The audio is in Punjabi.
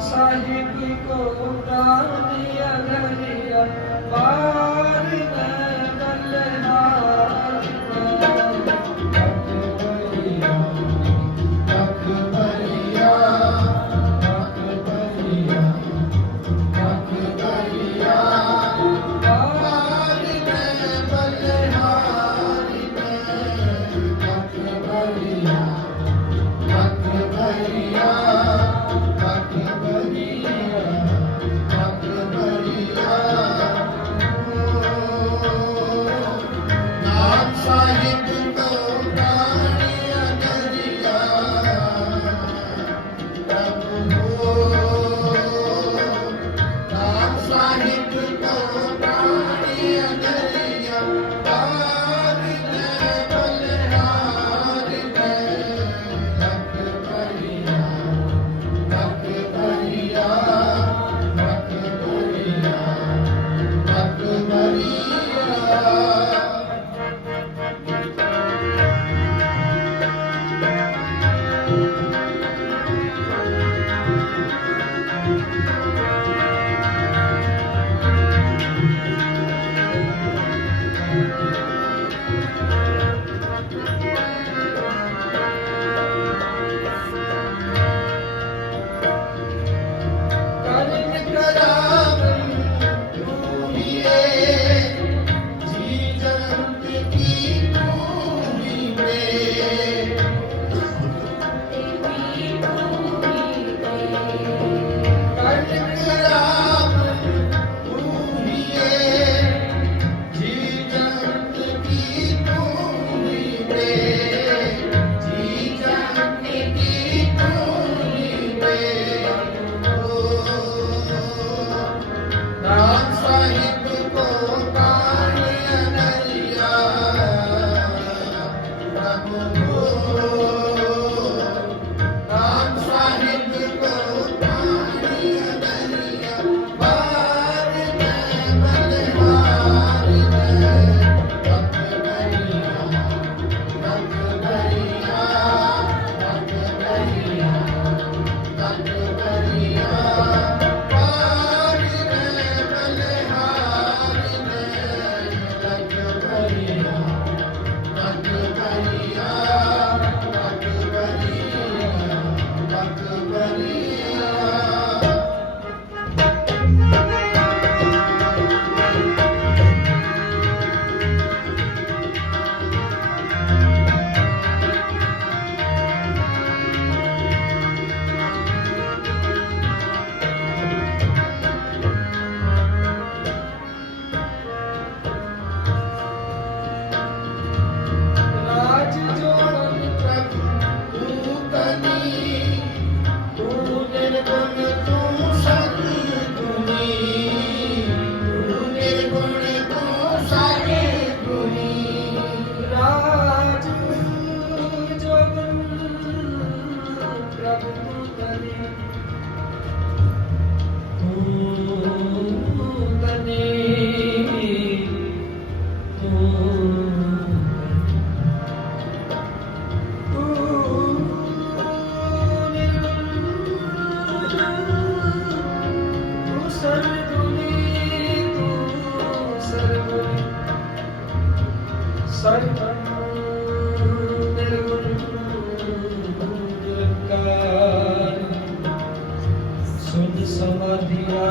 ਸਾਹਿਬ ਕੋ ਦਾਨੀ ਅਗਰਿਆ ਬਾਰ ਮੈਂ ਸੁਧ ਸਮਾਧਿਆ